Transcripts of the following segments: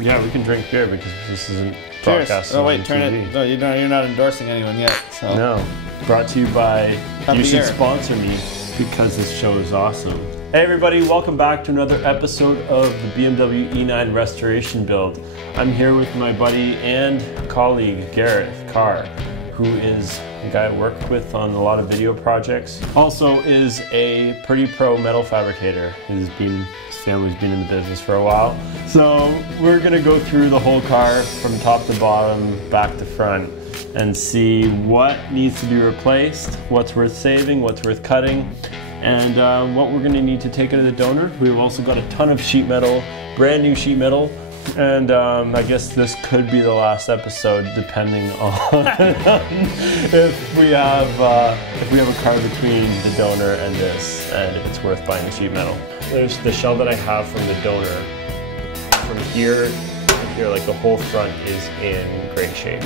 Yeah, we can drink beer because this isn't Cheers. broadcast Oh wait, on turn TV. it. No, you're not endorsing anyone yet. So. No. Brought to you by. You should beer. sponsor me because this show is awesome. Hey everybody, welcome back to another episode of the BMW E9 restoration build. I'm here with my buddy and colleague Gareth Carr, who is a guy I work with on a lot of video projects. Also is a pretty pro metal fabricator. His family's been in the business for a while. So we're gonna go through the whole car from top to bottom, back to front, and see what needs to be replaced, what's worth saving, what's worth cutting, and what we're gonna need to take out of the donor. We've also got a ton of sheet metal, brand new sheet metal, and I guess this could be the last episode, depending on if we have a car between the donor and this, and if it's worth buying the sheet metal. There's the shell that I have from the donor. From here to here, like the whole front is in great shape.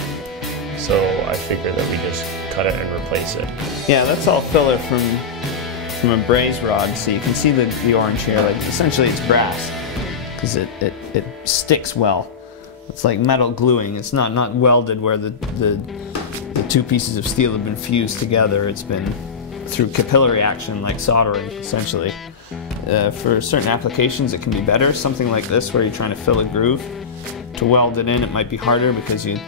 So I figured that we just cut it and replace it. Yeah, that's all filler from a braze rod. So you can see the orange here. Like essentially, it's brass because it sticks well. It's like metal gluing. It's not welded where the two pieces of steel have been fused together. It's been through capillary action, like soldering, essentially. For certain applications, it can be better. Something like this, where you're trying to fill a groove. To weld it in, it might be harder because you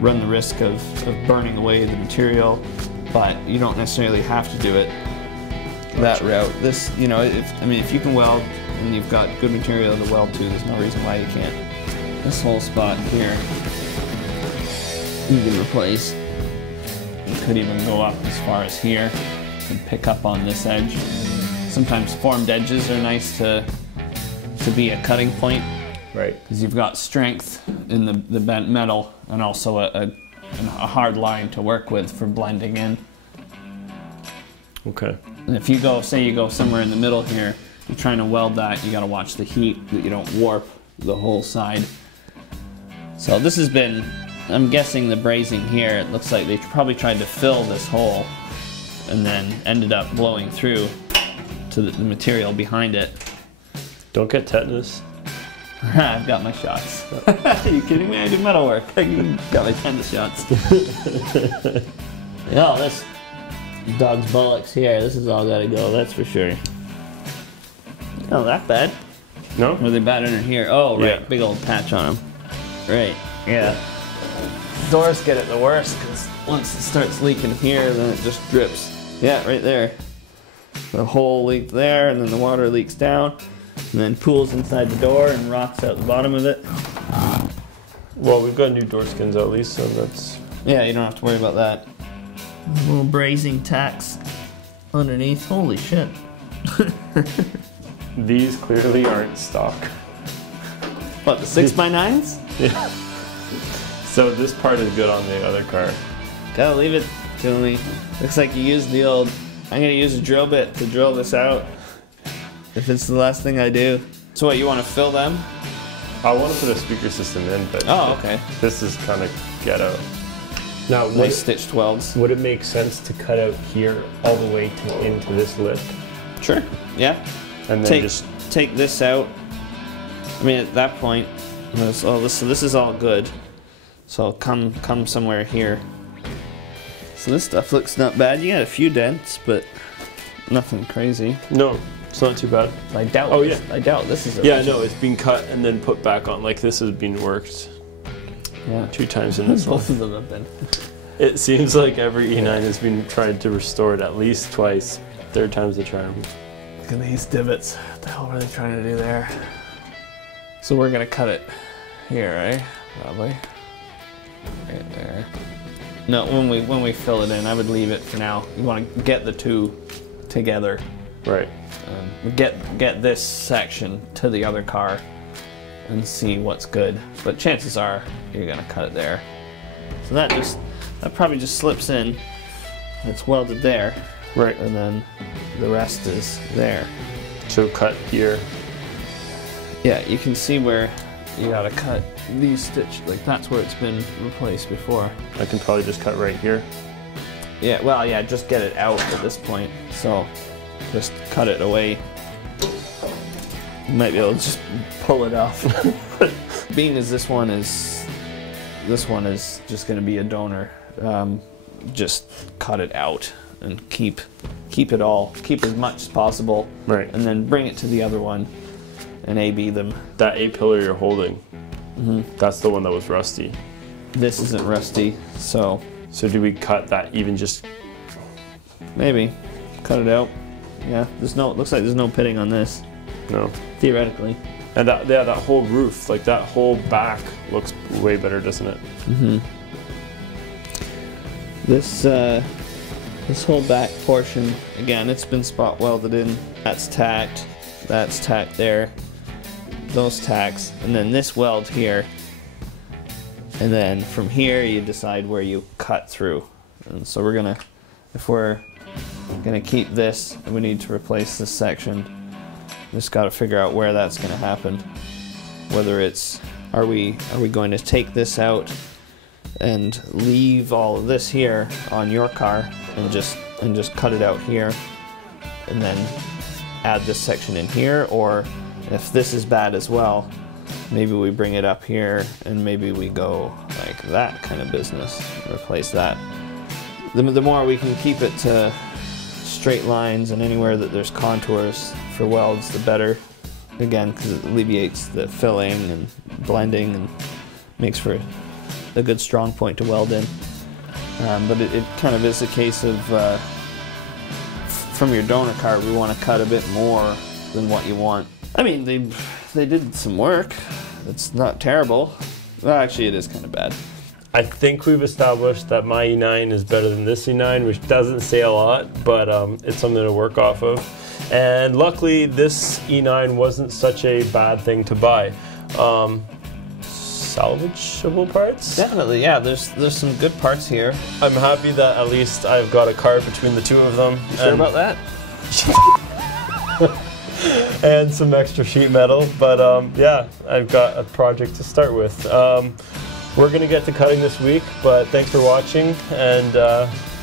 run the risk of burning away the material, but you don't necessarily have to do it that route. This, you know, if you can weld and you've got good material to weld to, there's no reason why you can't. This whole spot here, you can replace. You could even go up as far as here and pick up on this edge. Sometimes formed edges are nice to be a cutting point. Right. Because you've got strength in the bent metal and also a hard line to work with for blending in. Okay. And if you go somewhere in the middle here, you're trying to weld that, you gotta watch the heat that you don't warp the whole side. So this has been, I'm guessing the brazing here, it looks like they probably tried to fill this hole and then ended up blowing through to the material behind it. Don't get tetanus. I've got my shots. Are you kidding me? I do metal work. I got my tetanus shots. Yeah, this dog's bullocks here. This is all gotta go, that's for sure. Not that bad. No? Were they bad under here? Oh, right. Yeah. Big old patch on them. Right. Yeah. Doors get it the worst because once it starts leaking here, then it just drips. Yeah, right there. The hole leaked there, and then the water leaks down, and then pools inside the door and rots out the bottom of it. Well, we've got new door skins at least, so that's... Yeah, you don't have to worry about that. Little brazing tacks underneath. Holy shit. These clearly aren't stock. What, the 6x9s? Yeah. So this part is good on the other car. Gotta leave it to me. Looks like you used the old... I'm gonna use a drill bit to drill this out. If it's the last thing I do. So what, you want to fill them? I want to put a speaker system in, but Oh, okay. this is kind of ghetto. Now, Nice stitched welds. would it make sense to cut out here all the way into this lip? Sure. Yeah. And then just... Take this out. I mean, at that point, so this is all good. So come somewhere here. So this stuff looks not bad. You got a few dents, but nothing crazy. No, it's not too bad. I doubt. Oh, yeah. I doubt this is. Yeah, no, it's been cut and then put back on. Like this has been worked. Yeah. 2 times in this one. Both of them have been. It seems like every E9 has been tried to restore it at least twice. 3rd time's the charm. Look at these divots. What the hell were they trying to do there? So we're gonna cut it here, right? Probably. Right there. No, when we fill it in, I would leave it for now. You want to get the two together. Right. Get this section to the other car and see what's good. But chances are you're gonna cut it there. So that probably just slips in. It's welded there. Right. And then the rest is there. So cut here. Yeah, you can see where you gotta cut these stitches. Like that's where it's been replaced before. I can probably just cut right here. Yeah, well, yeah, just get it out at this point. So just cut it away. You might be able to just pull it off. Being as this one is just going to be a donor, just cut it out and keep as much as possible, Right. and then bring it to the other one and A/B them. That A-pillar you're holding, that's the one that was rusty. This isn't rusty, so So do we cut that even just... maybe cut it out. Yeah, looks like there's no pitting on this, No. theoretically. And that whole roof, like that whole back looks way better, doesn't it? This whole back portion, again, it's been spot welded in. That's tacked there, those tacks, and then this weld here. And then from here you decide where you cut through. And so if we're gonna keep this and we need to replace this section, just gotta figure out where that's gonna happen. Whether it's, are we going to take this out and leave all of this here on your car and just cut it out here and then add this section in here, or if this is bad as well, maybe we bring it up here and maybe we go like that kind of business, replace that. The more we can keep it to straight lines and anywhere that there's contours for welds, the better. Again, because it alleviates the filling and blending and makes for a good strong point to weld in. But it kind of is a case of from your donor car, we want to cut a bit more than what you want. I mean, they did some work. It's not terrible. Well, actually, it is kind of bad. I think we've established that my E9 is better than this E9, which doesn't say a lot, but it's something to work off of. And luckily, this E9 wasn't such a bad thing to buy. Salvageable parts? Definitely, yeah. There's some good parts here. I'm happy that at least I've got a car between the two of them. You sure about that? And some extra sheet metal, but yeah, I've got a project to start with. We're gonna get to cutting this week, but thanks for watching, and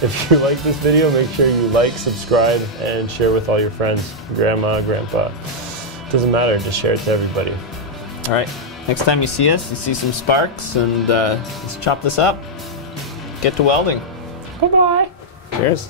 if you like this video, make sure you like, subscribe, and share with all your friends, grandma, grandpa. Doesn't matter, just share it to everybody. All right, next time you see us, you see some sparks, and let's chop this up, get to welding. Bye-bye. Cheers.